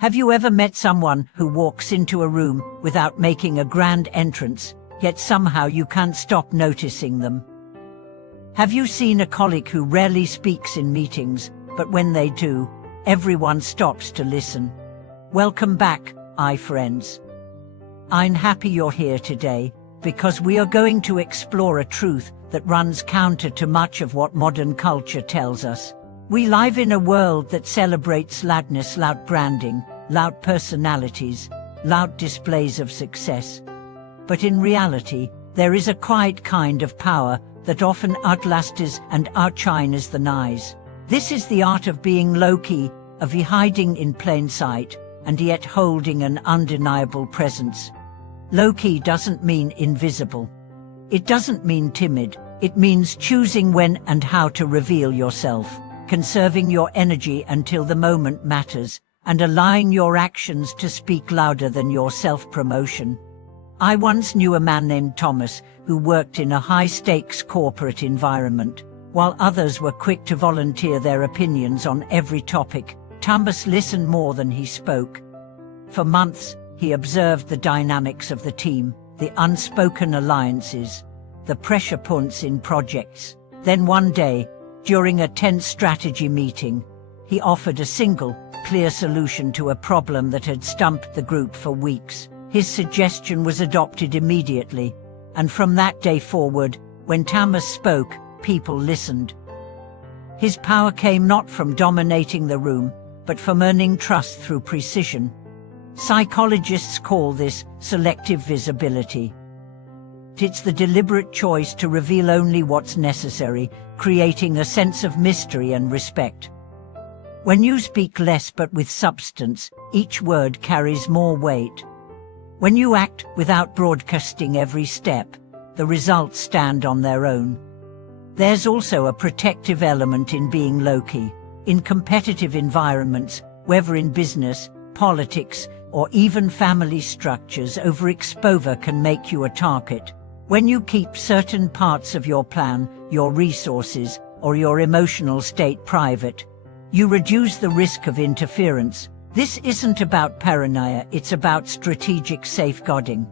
Have you ever met someone who walks into a room without making a grand entrance, yet somehow you can't stop noticing them? Have you seen a colleague who rarely speaks in meetings, but when they do, everyone stops to listen? Welcome back, friends. I'm happy you're here today, because we are going to explore a truth that runs counter to much of what modern culture tells us. We live in a world that celebrates loudness, loud branding, loud personalities, loud displays of success. But in reality, there is a quiet kind of power that often outlasts and outshines the noise. This is the art of being low-key, of hiding in plain sight, and yet holding an undeniable presence. Low-key doesn't mean invisible. It doesn't mean timid. It means choosing when and how to reveal yourself, conserving your energy until the moment matters, and allowing your actions to speak louder than your self-promotion. I once knew a man named Thomas who worked in a high-stakes corporate environment. While others were quick to volunteer their opinions on every topic, Thomas listened more than he spoke. For months, he observed the dynamics of the team, the unspoken alliances, the pressure points in projects. Then one day, during a tense strategy meeting, he offered a single, clear solution to a problem that had stumped the group for weeks. His suggestion was adopted immediately, and from that day forward, when Thomas spoke, people listened. His power came not from dominating the room, but from earning trust through precision. Psychologists call this selective visibility. It's the deliberate choice to reveal only what's necessary, creating a sense of mystery and respect. When you speak less but with substance, each word carries more weight. When you act without broadcasting every step, the results stand on their own. There's also a protective element in being low-key. In competitive environments, whether in business, politics, or even family structures, overexposure can make you a target. When you keep certain parts of your plan, your resources, or your emotional state private, you reduce the risk of interference. This isn't about paranoia, it's about strategic safeguarding.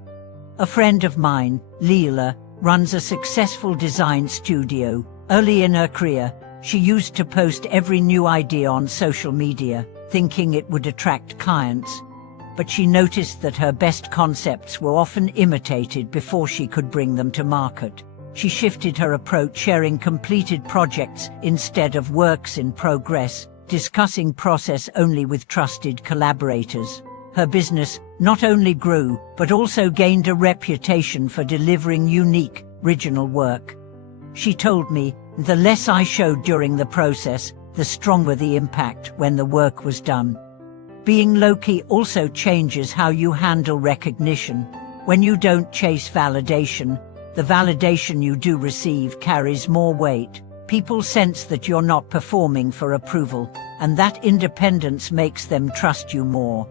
A friend of mine, Leela, runs a successful design studio. Early in her career, she used to post every new idea on social media, thinking it would attract clients. But she noticed that her best concepts were often imitated before she could bring them to market. She shifted her approach, sharing completed projects instead of works in progress, discussing process only with trusted collaborators. Her business not only grew, but also gained a reputation for delivering unique, original work. She told me, the less I showed during the process, the stronger the impact when the work was done. Being low-key also changes how you handle recognition. When you don't chase validation, the validation you do receive carries more weight. People sense that you're not performing for approval, and that independence makes them trust you more.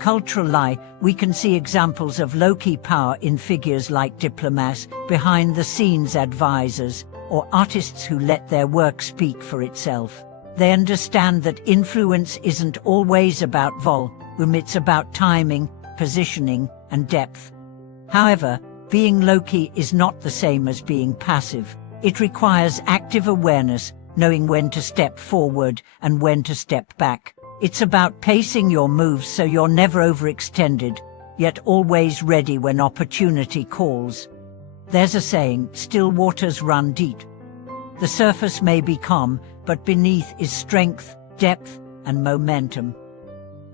Culturally, we can see examples of low-key power in figures like diplomats, behind-the-scenes advisors, or artists who let their work speak for itself. They understand that influence isn't always about volume, it's about timing, positioning, and depth. However, being low-key is not the same as being passive. It requires active awareness, knowing when to step forward and when to step back. It's about pacing your moves so you're never overextended, yet always ready when opportunity calls. There's a saying, still waters run deep. The surface may be calm, but beneath is strength, depth, and momentum.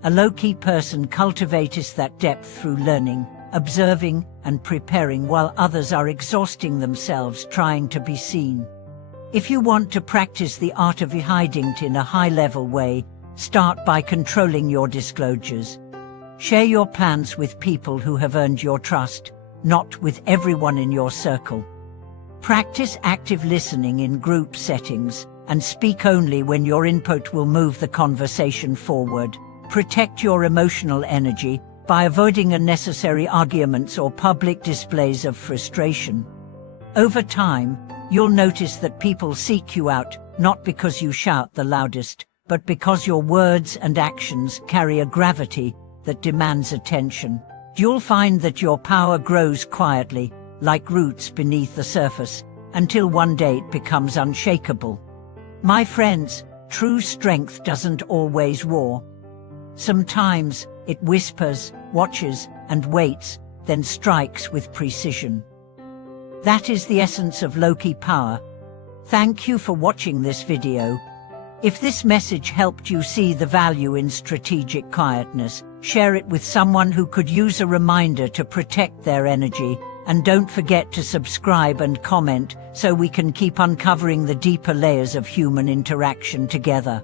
A low-key person cultivates that depth through learning, observing, and preparing while others are exhausting themselves trying to be seen. If you want to practice the art of hiding in a high-level way, start by controlling your disclosures. Share your plans with people who have earned your trust, not with everyone in your circle. Practice active listening in group settings, and speak only when your input will move the conversation forward. Protect your emotional energy by avoiding unnecessary arguments or public displays of frustration. Over time, you'll notice that people seek you out, not because you shout the loudest, but because your words and actions carry a gravity that demands attention. You'll find that your power grows quietly, like roots beneath the surface, until one day it becomes unshakable. My friends, true strength doesn't always roar. Sometimes it whispers, watches, and waits, then strikes with precision. That is the essence of Loki power. Thank you for watching this video. If this message helped you see the value in strategic quietness, share it with someone who could use a reminder to protect their energy, and don't forget to subscribe and comment so we can keep uncovering the deeper layers of human interaction together.